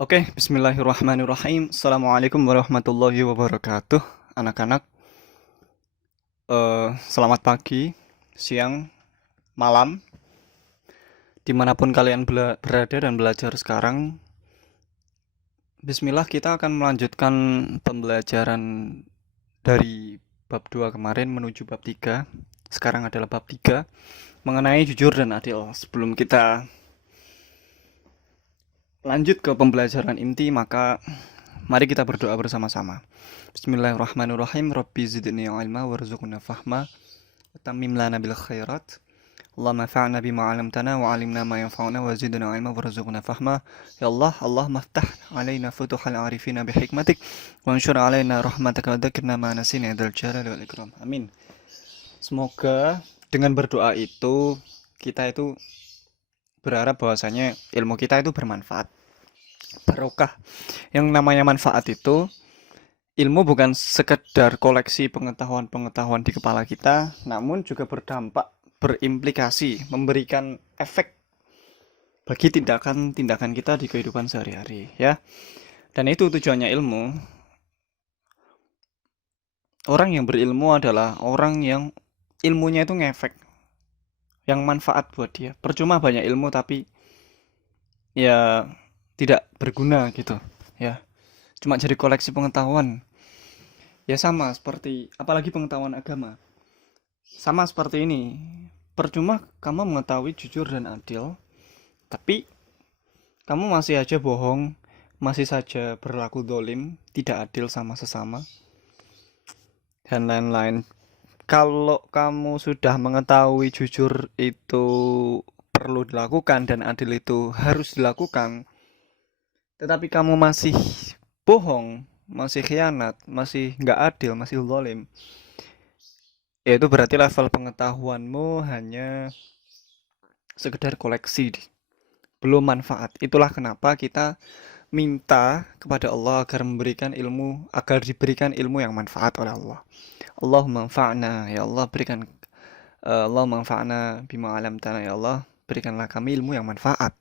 Oke, bismillahirrahmanirrahim. Assalamualaikum warahmatullahi wabarakatuh. Anak-anak, selamat pagi, siang, malam, dimanapun kalian berada dan belajar sekarang. Bismillah, kita akan melanjutkan pembelajaran dari bab 2 kemarin menuju bab 3. Sekarang adalah bab 3 mengenai jujur dan adil. Sebelum kita lanjut ke pembelajaran inti, maka mari kita berdoa bersama-sama. Bismillahirrahmanirrahim. Rabbi zidni ilma warzuqna fahma wa tammim lana bil khairat. Allahumma fa'na bima 'allamtana wa 'allimna ma yanfa'una wa zidna ilma warzuqna fahma. Ya Allah, Allah maftah alaina futuhal arifina bi hikmatik wa anshur alaina rahmataka wa dzakirna ma nasina dzal jalali wal ikram. Amin. Semoga dengan berdoa itu kita itu berharap bahwasanya ilmu kita itu bermanfaat, barokah. Yang namanya manfaat itu, ilmu bukan sekedar koleksi pengetahuan-pengetahuan di kepala kita, namun juga berdampak, berimplikasi, memberikan efek bagi tindakan-tindakan kita di kehidupan sehari-hari, ya. Dan itu tujuannya ilmu. Orang yang berilmu adalah orang yang ilmunya itu ngefek, yang manfaat buat dia. Percuma banyak ilmu tapi ya tidak berguna gitu, ya. Cuma jadi koleksi pengetahuan. Ya sama seperti apalagi pengetahuan agama. Sama seperti ini. Percuma kamu mengetahui jujur dan adil, tapi kamu masih aja bohong, masih saja berlaku dolim, tidak adil sama sesama, dan lain-lain. Kalau kamu sudah mengetahui jujur itu perlu dilakukan dan adil itu harus dilakukan, tetapi kamu masih bohong, masih khianat, masih nggak adil, masih dolim, ya itu berarti level pengetahuanmu hanya sekedar koleksi, belum manfaat. Itulah kenapa kita minta kepada Allah agar diberikan ilmu yang manfaat oleh Allah. Allahumma anfa'na, ya Allah berikan, Allahumma anfa'na bima 'allamtana, ya Allah berikanlah kami ilmu yang manfaat,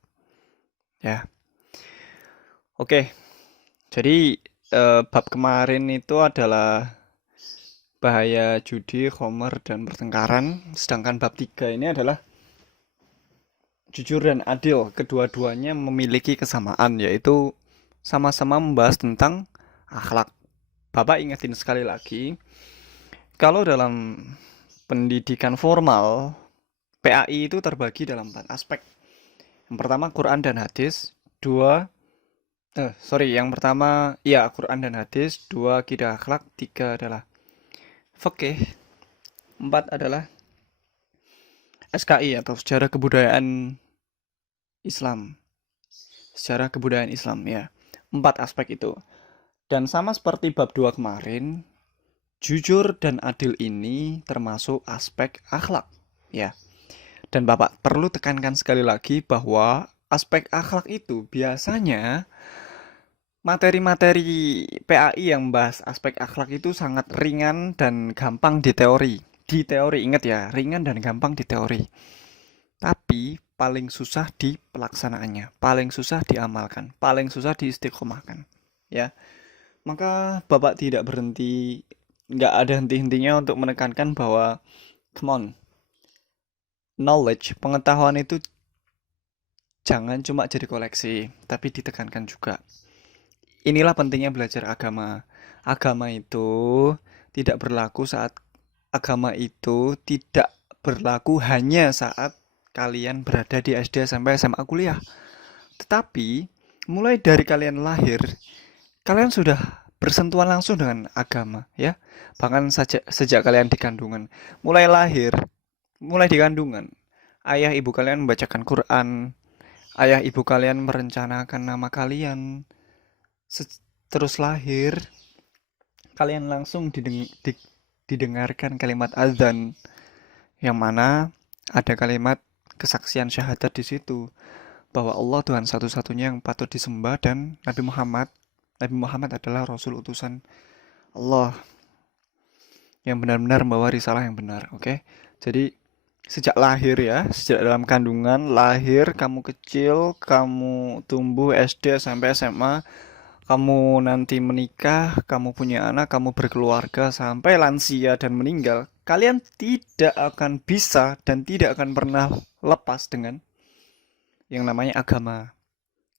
ya. Oke, jadi bab kemarin itu adalah bahaya judi, khomer dan pertengkaran, sedangkan bab 3 ini adalah jujur dan adil. Kedua-duanya memiliki kesamaan, yaitu sama-sama membahas tentang akhlak. Bapak ingetin sekali lagi, kalau dalam pendidikan formal, PAI itu terbagi dalam 4 aspek. Yang pertama Quran dan hadis, yang pertama ya Quran dan hadis, dua akidah akhlak, tiga adalah fikih, empat adalah SKI atau sejarah kebudayaan Islam. Sejarah kebudayaan Islam, ya. 4 aspek itu. Dan sama seperti bab 2 kemarin, jujur dan adil ini termasuk aspek akhlak, ya. Dan Bapak perlu tekankan sekali lagi bahwa aspek akhlak itu biasanya materi-materi PAI yang membahas aspek akhlak itu sangat ringan dan gampang di teori. Di teori, ingat ya, ringan dan gampang di teori. Tapi paling susah di pelaksanaannya, paling susah diamalkan, paling susah diistiqomahkan, ya. Maka Bapak tidak berhenti, nggak ada henti-hentinya untuk menekankan bahwa, come on, knowledge, pengetahuan itu jangan cuma jadi koleksi, tapi ditekankan juga. Inilah pentingnya belajar agama. Agama itu tidak berlaku saat Agama itu tidak berlaku hanya saat kalian berada di SD sampai SMA kuliah. Tetapi mulai dari kalian lahir, kalian sudah bersentuhan langsung dengan agama, ya. Bahkan sejak kalian di kandungan, mulai lahir, mulai di kandungan, ayah ibu kalian membacakan Quran, ayah ibu kalian merencanakan nama kalian. Terus lahir, kalian langsung didengarkan kalimat azan, yang mana ada kalimat kesaksian syahadat di situ bahwa Allah Tuhan satu-satunya yang patut disembah dan Nabi Muhammad adalah Rasul utusan Allah yang benar-benar membawa risalah yang benar. Oke, jadi sejak lahir ya, sejak dalam kandungan, lahir, kamu kecil, kamu tumbuh SD sampai SMA, kamu nanti menikah, kamu punya anak, kamu berkeluarga sampai lansia dan meninggal, kalian tidak akan bisa dan tidak akan pernah lepas dengan yang namanya agama.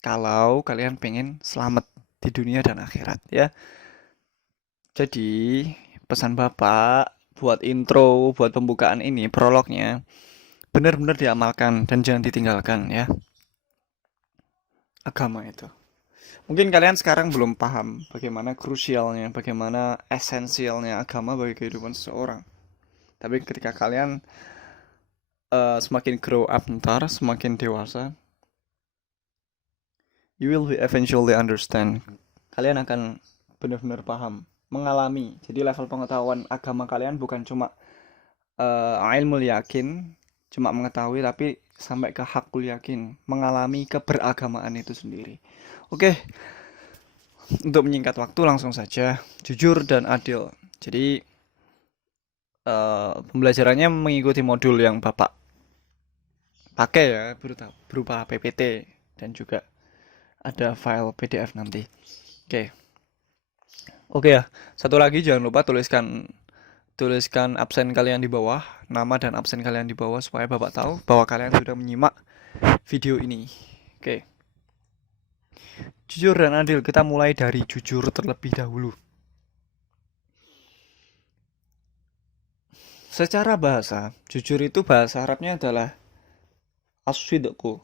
Kalau kalian pengen selamat di dunia dan akhirat ya. Jadi, pesan Bapak buat intro, buat pembukaan ini, prolognya, benar-benar diamalkan dan jangan ditinggalkan ya. Agama itu. Mungkin kalian sekarang belum paham bagaimana krusialnya, bagaimana esensialnya agama bagi kehidupan seseorang. Tapi ketika kalian semakin grow up ntar, semakin dewasa, you will be eventually understand. Kalian akan benar-benar paham, mengalami. Jadi level pengetahuan agama kalian bukan cuma ilmu yakin, cuma mengetahui, tapi sampai ke hakul yakin, mengalami keberagamaan itu sendiri. Oke, untuk menyingkat waktu langsung saja, jujur dan adil. Jadi pembelajarannya mengikuti modul yang Bapak pakai ya, berupa PPT dan juga ada file PDF nanti. Oke ya. Satu lagi jangan lupa tuliskan absen kalian di bawah, nama dan absen kalian di bawah supaya Bapak tahu bahwa kalian sudah menyimak video ini. Oke. Jujur dan adil, kita mulai dari jujur terlebih dahulu. Secara bahasa, jujur itu bahasa Arabnya adalah as-sidqu.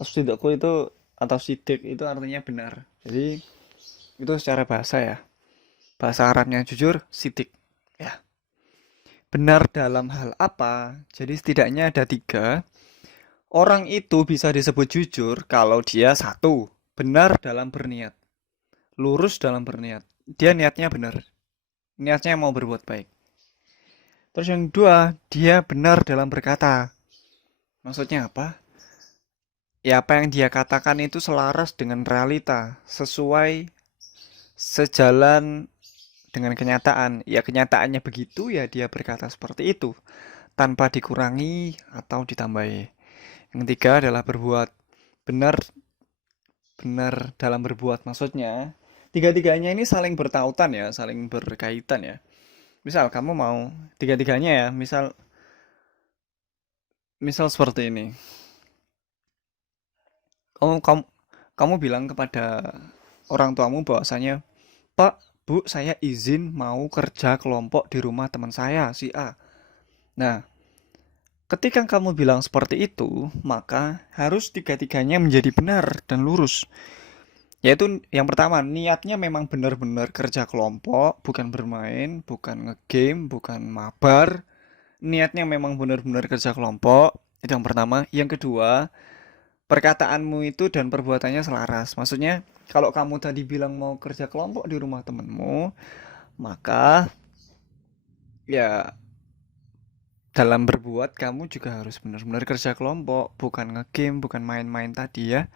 As-sidqu itu atau sidik itu artinya benar. Jadi itu secara bahasa ya. Bahasa Arabnya jujur, sidik. Ya. Benar dalam hal apa? Jadi setidaknya ada 3. Orang itu bisa disebut jujur kalau dia 1, benar dalam berniat. Lurus dalam berniat. Dia niatnya benar. Niatnya mau berbuat baik. Terus yang 2, dia benar dalam berkata. Maksudnya apa? Ya apa yang dia katakan itu selaras dengan realita, sesuai, sejalan dengan kenyataan. Ya kenyataannya begitu ya dia berkata seperti itu, tanpa dikurangi atau ditambahi. Yang 3 adalah berbuat benar, benar dalam berbuat. Maksudnya 3-tiganya ini saling bertautan ya, saling berkaitan ya. Misal kamu mau 3-tiganya ya, misal seperti ini. Kamu bilang kepada orang tuamu bahwasanya, Pak, Bu, saya izin mau kerja kelompok di rumah teman saya, si A. Nah, ketika kamu bilang seperti itu, maka harus 3-tiganya menjadi benar dan lurus. Yaitu yang pertama, niatnya memang benar-benar kerja kelompok, bukan bermain, bukan ngegame, bukan mabar. Niatnya memang benar-benar kerja kelompok, itu yang pertama. Yang kedua, perkataanmu itu dan perbuatannya selaras. Maksudnya, kalau kamu tadi bilang mau kerja kelompok di rumah temenmu, maka ya dalam berbuat kamu juga harus benar-benar kerja kelompok, bukan ngegame, bukan main-main tadi ya.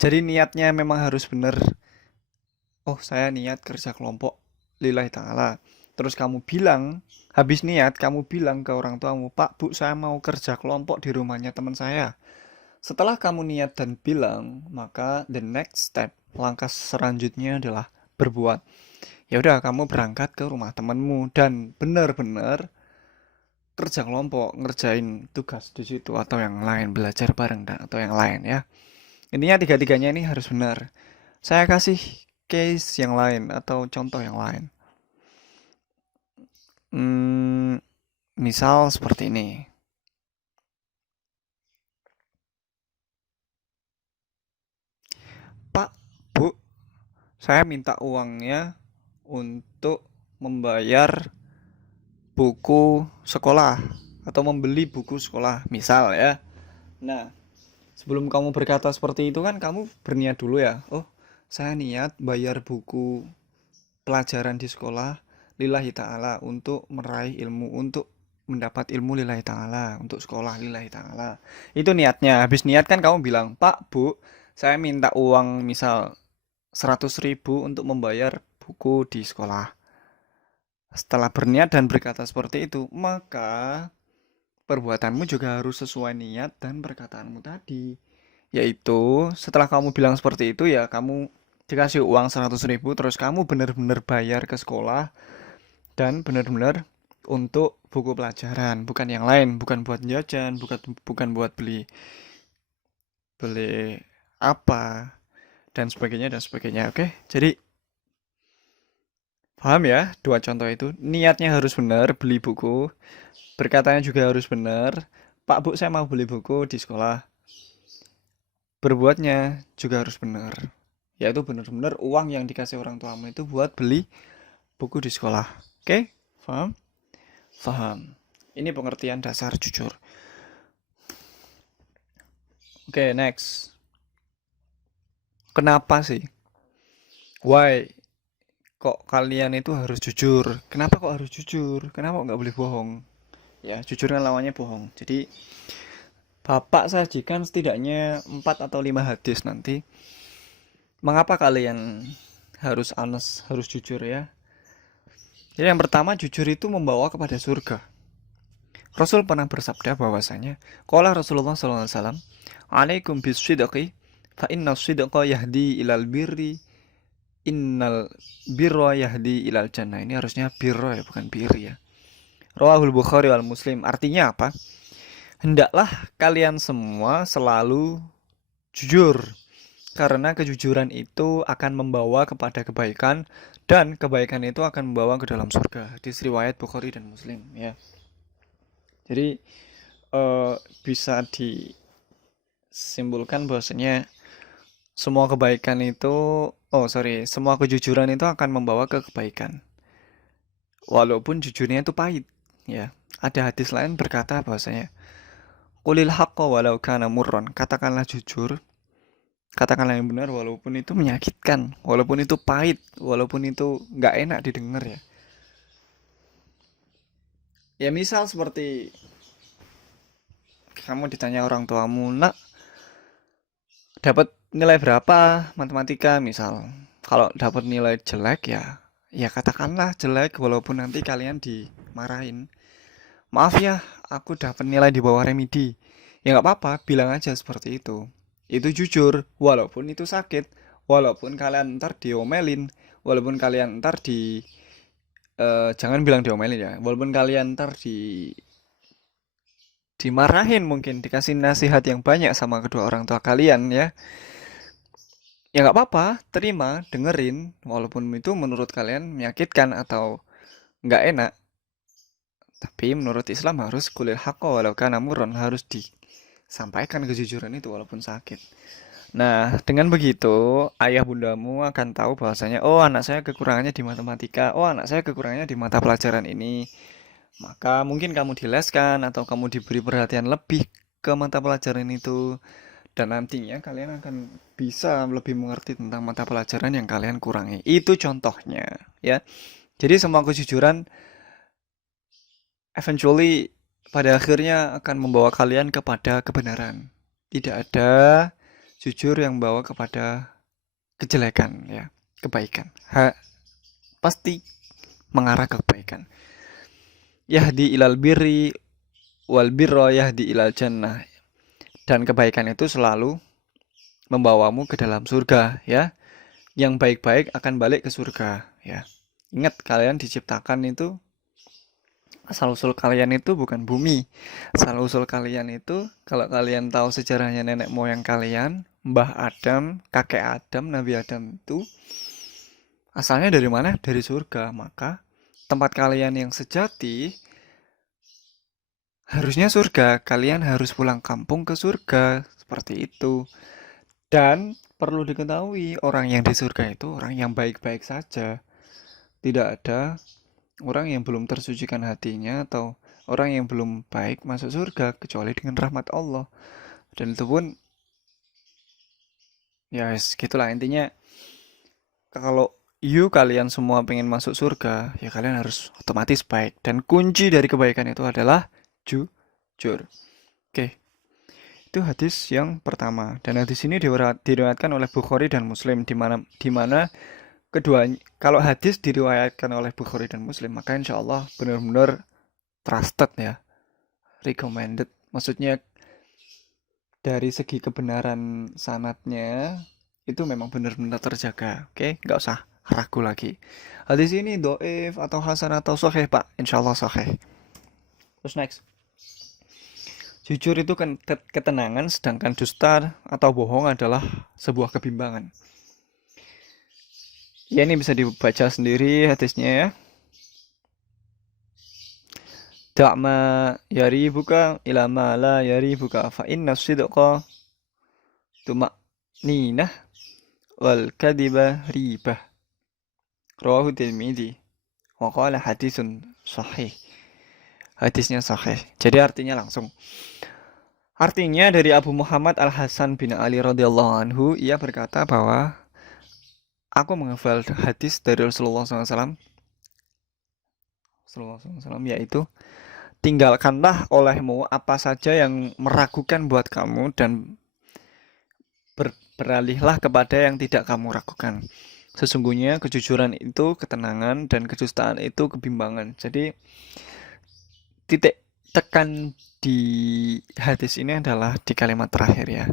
Jadi niatnya memang harus benar. Oh, saya niat kerja kelompok lillahi ta'ala. Terus kamu bilang, habis niat kamu bilang ke orang tuamu, Pak, Bu, saya mau kerja kelompok di rumahnya teman saya. Setelah kamu niat dan bilang, maka the next step, langkah selanjutnya adalah berbuat. Ya udah, kamu berangkat ke rumah temanmu dan benar-benar kerja kelompok, ngerjain tugas di situ atau yang lain, belajar bareng dan atau yang lain ya. Intinya 3-tiganya ini harus benar. Saya kasih case yang lain atau contoh yang lain. Misal seperti ini. Pak, Bu, saya minta uangnya untuk membayar buku sekolah atau membeli buku sekolah, misal ya. Nah, sebelum kamu berkata seperti itu kan kamu berniat dulu ya. Oh, saya niat bayar buku pelajaran di sekolah lillahi ta'ala, untuk meraih ilmu, untuk mendapat ilmu lillahi ta'ala, untuk sekolah lillahi ta'ala. Itu niatnya. Habis niat kan kamu bilang, Pak, Bu, saya minta uang misal 100.000 untuk membayar buku di sekolah. Setelah berniat dan berkata seperti itu, maka perbuatanmu juga harus sesuai niat dan perkataanmu tadi. Yaitu setelah kamu bilang seperti itu ya kamu dikasih uang 100.000 terus kamu benar-benar bayar ke sekolah dan benar-benar untuk buku pelajaran, bukan yang lain, bukan buat jajan, bukan buat beli beli apa dan sebagainya. Oke, jadi paham ya dua contoh itu. Niatnya harus benar beli buku, berkatanya juga harus benar. Pak Bu saya mau beli buku di sekolah. Berbuatnya juga harus benar. Yaitu benar-benar uang yang dikasih orang tuamu itu buat beli buku di sekolah. Oke? Paham? Paham. Ini pengertian dasar jujur. Oke, next. Kenapa sih? Why kok kalian itu harus jujur? Kenapa kok harus jujur? Kenapa kok nggak boleh bohong? Ya, jujur kan lawannya bohong. Jadi, Bapak sajikan setidaknya 4 atau 5 hadis nanti. Mengapa kalian harus honest, harus jujur ya? Jadi yang pertama, jujur itu membawa kepada surga. Rasul pernah bersabda bahwasanya, qala Rasulullah SAW, "Alaikum bisidqi, fa inna sidqa yahdi ilal birri, innal birra yahdi ilal jannah." Ini harusnya birra ya, bukan biri ya. Rawahul Bukhari wal Muslim. Artinya apa? Hendaklah kalian semua selalu jujur, karena kejujuran itu akan membawa kepada kebaikan dan kebaikan itu akan membawa ke dalam surga. Hadis riwayat Bukhari dan Muslim ya. Jadi bisa disimpulkan bahwasanya semua kebaikan itu semua kejujuran itu akan membawa ke kebaikan. Walaupun jujurnya itu pahit ya. Ada hadis lain berkata bahwasanya qulil haqqa walau kana murran. Katakanlah jujur, katakanlah yang benar walaupun itu menyakitkan, walaupun itu pahit, walaupun itu nggak enak didengar ya. Ya misal seperti kamu ditanya orang tuamu, nak dapat nilai berapa matematika misal. Kalau dapat nilai jelek ya katakanlah jelek walaupun nanti kalian dimarahin. Maaf ya, aku dapat nilai di bawah remedi. Ya nggak apa-apa, bilang aja seperti itu. Itu jujur, walaupun itu sakit, walaupun kalian ntar diomelin, walaupun kalian ntar jangan bilang diomelin ya, walaupun kalian ntar dimarahin mungkin, dikasih nasihat yang banyak sama kedua orang tua kalian ya. Ya nggak apa-apa, terima, dengerin, walaupun itu menurut kalian menyakitkan atau nggak enak. Tapi menurut Islam harus kulil haqqa walau kana murran, harus disampaikan kejujuran itu walaupun sakit. Nah, dengan begitu, ayah bundamu akan tahu bahwasanya, oh anak saya kekurangannya di matematika, oh anak saya kekurangannya di mata pelajaran ini. Maka mungkin kamu dileskan atau kamu diberi perhatian lebih ke mata pelajaran itu. Dan nantinya kalian akan bisa lebih mengerti tentang mata pelajaran yang kalian kurangi. Itu contohnya, ya. Jadi semua kejujuran eventually pada akhirnya akan membawa kalian kepada kebenaran. Tidak ada jujur yang membawa kepada kejelekan ya, kebaikan. Pasti mengarah ke kebaikan. Yahdi ilal birri wal birra yahdi ilal jannah. Dan kebaikan itu selalu membawamu ke dalam surga ya. Yang baik-baik akan balik ke surga ya. Ingat kalian diciptakan itu, asal-usul kalian itu bukan bumi. Asal-usul kalian itu, kalau kalian tahu sejarahnya nenek moyang kalian, Mbah Adam, kakek Adam, Nabi Adam itu asalnya dari mana? Dari surga. Maka tempat kalian yang sejati harusnya surga. Kalian harus pulang kampung ke surga. Seperti itu. Dan perlu diketahui, orang yang di surga itu orang yang baik-baik saja. Tidak ada orang yang belum tersucikan hatinya atau orang yang belum baik masuk surga kecuali dengan rahmat Allah. Dan itu pun ya gitulah intinya. Kalau kalian semua pengen masuk surga, ya kalian harus otomatis baik. Dan kunci dari kebaikan itu adalah jujur. Oke, itu hadis yang pertama. Dan hadis ini diriwayatkan oleh Bukhari dan Muslim, di mana kedua, kalau hadis diriwayatkan oleh Bukhari dan Muslim, maka insya Allah benar-benar trusted ya. recommended. Maksudnya dari segi kebenaran sanadnya itu memang benar-benar terjaga. Oke, nggak usah ragu lagi. Hadis ini doif atau hasan atau sahih, Pak? Insyaallah sahih. Terus next. Jujur itu kan ketenangan, sedangkan dusta atau bohong adalah sebuah kebimbangan. Ya, ini bisa dibaca sendiri hadisnya ya. Da'ma yaribuka ila ma la yaribuka fa inna sidqa tuma'ninah wal kadiba ribah. Rawahu Tirmidzi wa qala hadisun sahih. Hadisnya sahih. Jadi artinya langsung. Artinya dari Abu Muhammad Al-Hasan bin Ali radhiyallahu anhu, ia berkata bahwa aku menghafal hadis dari Rasulullah SAW, yaitu tinggalkanlah olehmu apa saja yang meragukan buat kamu dan beralihlah kepada yang tidak kamu ragukan. Sesungguhnya kejujuran itu ketenangan dan kedustaan itu kebimbangan. Jadi titik tekan di hadis ini adalah di kalimat terakhir ya.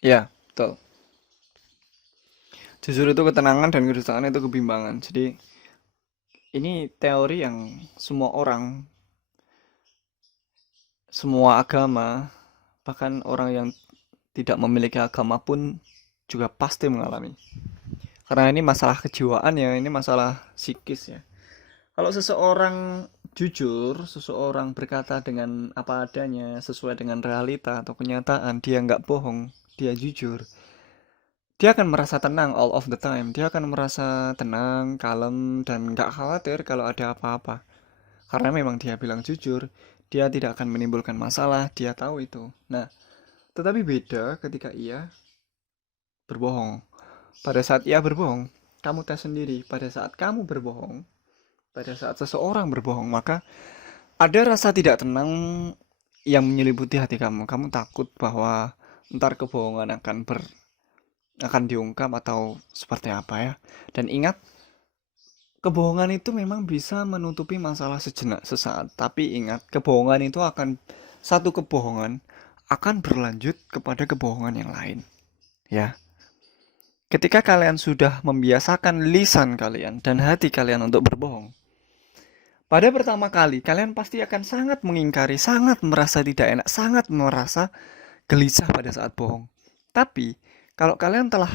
Ya, betul. Jujur itu ketenangan dan kedustaan itu kebimbangan. Jadi ini teori yang semua orang, semua agama, bahkan orang yang tidak memiliki agama pun juga pasti mengalami. Karena ini masalah kejiwaan ya, ini masalah psikis ya. Kalau seseorang jujur, seseorang berkata dengan apa adanya, sesuai dengan realita atau kenyataan, dia nggak bohong, dia jujur, dia akan merasa tenang all of the time. Dia akan merasa tenang, kalem, dan nggak khawatir kalau ada apa-apa. Karena memang dia bilang jujur, dia tidak akan menimbulkan masalah, dia tahu itu. Nah, tetapi beda ketika ia berbohong. Pada saat ia berbohong, kamu tes sendiri. Pada saat kamu berbohong, pada saat seseorang berbohong, maka ada rasa tidak tenang yang menyelimuti hati kamu. Kamu takut bahwa ntar kebohongan akan diungkap atau seperti apa ya. Dan ingat, kebohongan itu memang bisa menutupi masalah sejenak sesaat. Tapi ingat, satu kebohongan akan berlanjut kepada kebohongan yang lain. Ya. Ketika kalian sudah membiasakan lisan kalian dan hati kalian untuk berbohong, pada pertama kali kalian pasti akan sangat mengingkari, sangat merasa tidak enak, sangat merasa gelisah pada saat bohong. Tapi kalau kalian telah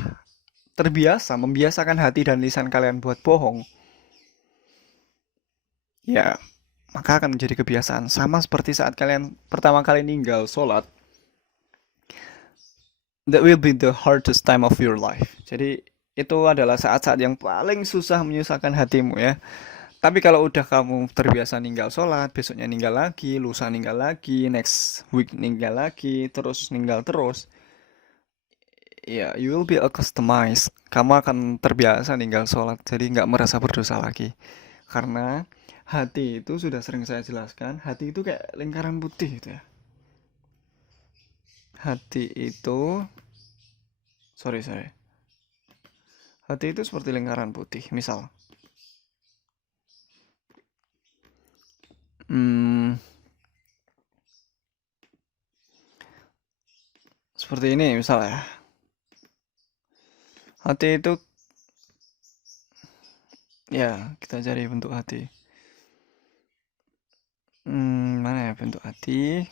terbiasa membiasakan hati dan lisan kalian buat bohong, ya maka akan menjadi kebiasaan. Sama seperti saat kalian pertama kali ninggal sholat, that will be the hardest time of your life. Jadi itu adalah saat-saat yang paling susah menyusahkan hatimu ya. Tapi kalau udah kamu terbiasa ninggal sholat, besoknya ninggal lagi, lusa ninggal lagi, next week ninggal lagi, terus ninggal terus, ya you will be accustomed. Kamu akan terbiasa ninggal sholat, jadi nggak merasa berdosa lagi. Karena hati itu sudah sering saya jelaskan, hati itu kayak lingkaran putih gitu ya. Hati itu, sorry. Hati itu seperti lingkaran putih. Misal, seperti ini misal ya. Hati itu, ya kita cari bentuk hati. Mana ya bentuk hati?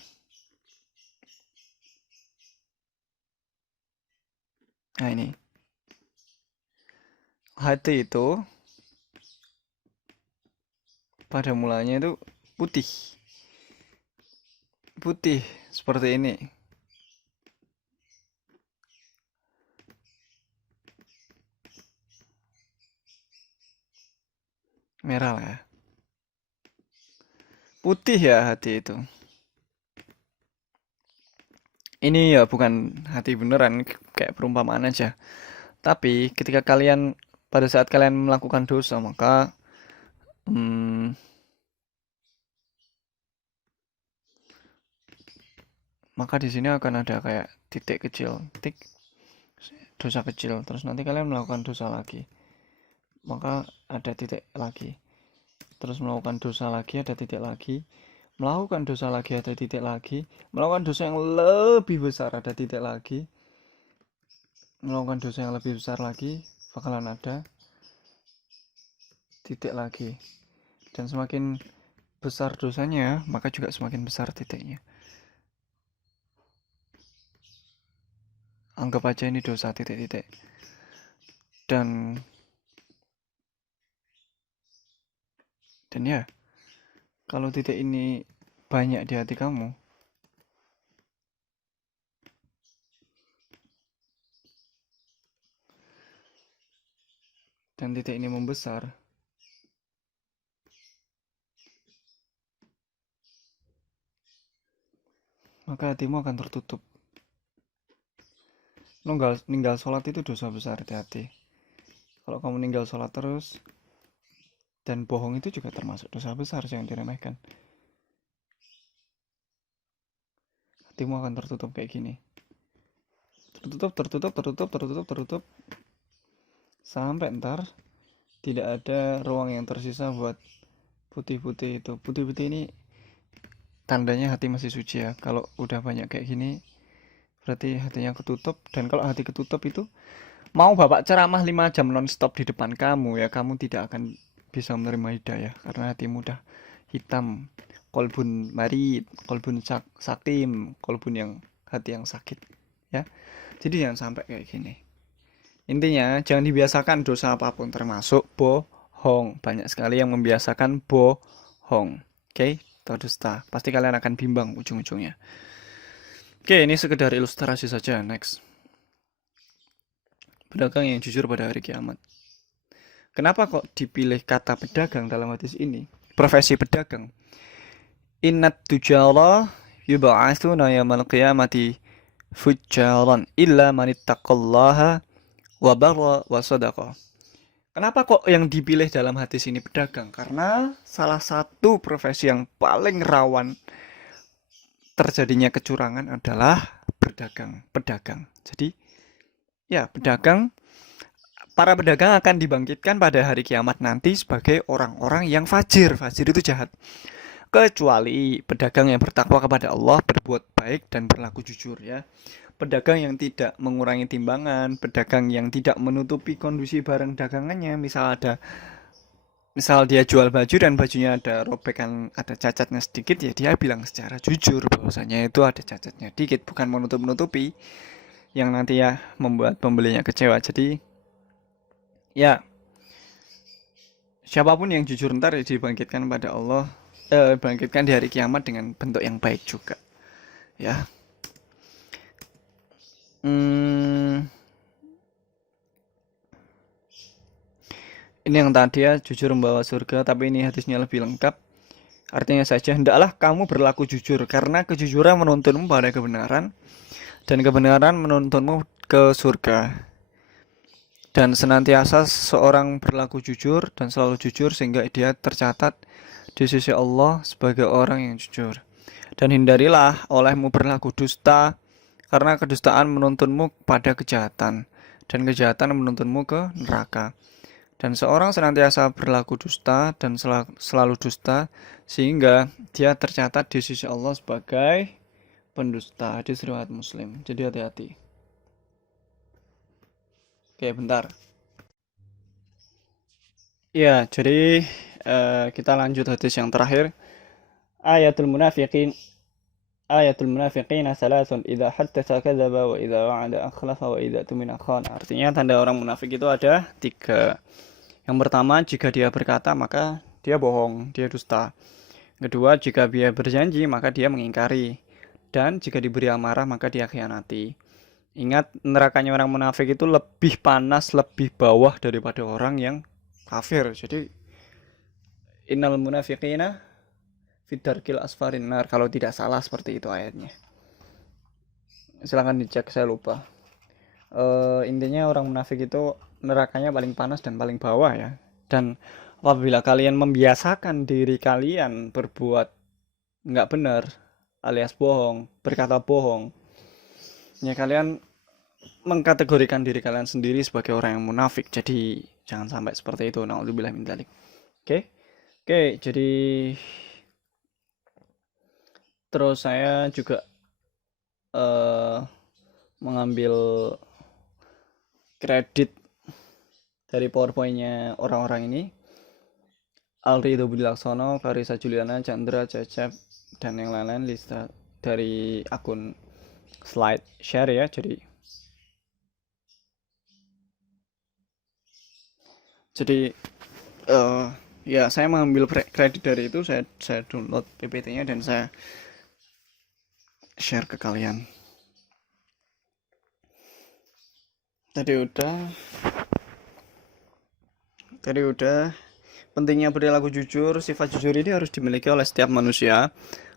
Nah ini. Hati itu pada mulanya itu putih. Putih seperti ini. Merah lah ya. Putih ya hati itu. Ini ya bukan hati beneran, kayak perumpamaan aja. Tapi pada saat kalian melakukan dosa, maka di sini akan ada kayak titik kecil, titik. dosa kecil, terus nanti kalian melakukan dosa lagi, maka ada titik lagi, terus melakukan dosa lagi, ada titik lagi, melakukan dosa lagi, ada titik lagi, melakukan dosa yang lebih besar, ada titik lagi, melakukan dosa yang lebih besar lagi, bakalan ada titik lagi. Dan semakin besar dosanya, maka juga semakin besar titiknya. Anggap aja ini dosa titik-titik. Dan ya, kalau titik ini banyak di hati kamu, dan titik ini membesar, maka hatimu akan tertutup. Ninggal sholat itu dosa besar di hati. Kalau kamu ninggal sholat terus, dan bohong itu juga termasuk dosa besar, jangan diremehkan. Hatimu akan tertutup kayak gini. Tertutup. Sampai ntar tidak ada ruang yang tersisa buat putih-putih itu. Putih-putih ini tandanya hati masih suci ya. Kalau udah banyak kayak gini, berarti hatinya ketutup. Dan kalau hati ketutup itu, mau bapak ceramah 5 jam non-stop di depan kamu ya, kamu tidak akan bisa menerima hidayah. Karena hatimu udah hitam. Kolbun marid, kolbun sakim, kolbun yang hati yang sakit ya. Jadi jangan sampai kayak gini. Intinya jangan dibiasakan dosa apapun, termasuk bohong. Banyak sekali yang membiasakan bohong. Oke, atau dusta. Pasti kalian akan bimbang ujung-ujungnya. Oke, ini sekedar ilustrasi saja. Next. Pedagang yang jujur pada hari kiamat. Kenapa kok dipilih kata pedagang dalam hadis ini? Profesi pedagang. Innat tujara yub'atsuna yaumil qiyamati fujjaran illa man ittaqallaha wa barra wa sadaqa. Kenapa kok yang dipilih dalam hadis ini pedagang? Karena salah satu profesi yang paling rawan terjadinya kecurangan adalah pedagang. Jadi, ya pedagang, para pedagang akan dibangkitkan pada hari kiamat nanti sebagai orang-orang yang fajir. Fajir itu jahat. Kecuali pedagang yang bertakwa kepada Allah, berbuat baik dan berlaku jujur ya. Pedagang yang tidak mengurangi timbangan, pedagang yang tidak menutupi kondisi barang dagangannya, misal dia jual baju dan bajunya ada robekan, ada cacatnya sedikit, ya dia bilang secara jujur bahwasanya itu ada cacatnya dikit, bukan menutup-nutupi yang nanti ya membuat pembelinya kecewa. Jadi ya siapapun yang jujur ntar dibangkitkan pada Allah, bangkitkan di hari kiamat dengan bentuk yang baik juga ya. Ini yang tadi ya, jujur membawa surga, tapi ini hadisnya lebih lengkap. Artinya saja, hendaklah kamu berlaku jujur, karena kejujuran menuntunmu pada kebenaran, dan kebenaran menuntunmu ke surga. Dan senantiasa seorang berlaku jujur dan selalu jujur sehingga dia tercatat di sisi Allah sebagai orang yang jujur. Dan hindarilah olehmu berlaku dusta, karena kedustaan menuntunmu pada kejahatan, dan kejahatan menuntunmu ke neraka. Dan seorang senantiasa berlaku dusta dan selalu dusta, sehingga dia tercatat di sisi Allah sebagai pendusta. Hadis riwayat Muslim. Jadi hati-hati. Oke, bentar. Ya, jadi kita lanjut hadis yang terakhir. Ayatul munafiqin salasun idza haddatsa kadzaba wa idza wa'ada akhlafa wa idza tumina khana. Artinya tanda orang munafik itu ada 3. Yang pertama, jika dia berkata maka dia bohong, dia dusta. Kedua, jika dia berjanji maka dia mengingkari. Dan jika diberi amarah maka dia khianati. Ingat, nerakanya orang munafik itu lebih panas, lebih bawah daripada orang yang kafir. Jadi innal munafiqina fidarkil asfarin nar, kalau tidak salah seperti itu ayatnya. Silahkan dicek, saya lupa. Intinya orang munafik itu nerakanya paling panas dan paling bawah ya. Dan apabila kalian membiasakan diri kalian berbuat nggak benar alias bohong, berkata bohong, ya kalian mengkategorikan diri kalian sendiri sebagai orang yang munafik. Jadi jangan sampai seperti itu. Nauzubillah min dzalik. Oke. Oke, jadi terus saya juga eh mengambil kredit dari PowerPoint-nya orang-orang ini. Alrido Budilaksono, Clarissa Juliana, Chandra, Cecep, dan yang lain-lain lista dari akun slide share ya. Jadi ya saya mengambil kredit dari itu, saya download PPT-nya dan saya share ke kalian. Tadi udah pentingnya perilaku jujur. Sifat jujur ini harus dimiliki oleh setiap manusia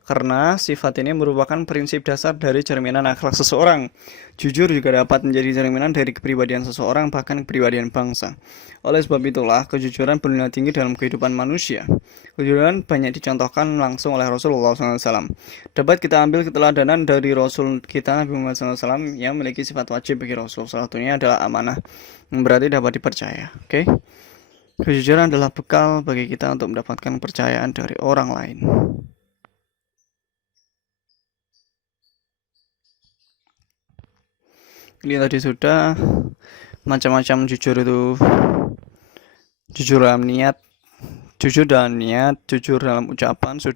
karena sifat ini merupakan prinsip dasar dari cerminan akhlak seseorang. Jujur juga dapat menjadi cerminan dari kepribadian seseorang, bahkan kepribadian bangsa. Oleh sebab itulah, kejujuran bernilai tinggi dalam kehidupan manusia. Kejujuran banyak dicontohkan langsung oleh Rasulullah SAW. Dapat kita ambil keteladanan dari Rasul kita Nabi Muhammad SAW yang memiliki sifat wajib bagi Rasul. Salah satunya adalah amanah, yang berarti dapat dipercaya. Oke? Kejujuran adalah bekal bagi kita untuk mendapatkan kepercayaan dari orang lain. Ini tadi sudah macam-macam jujur itu. Jujur dalam niat, jujur dalam ucapan sudah.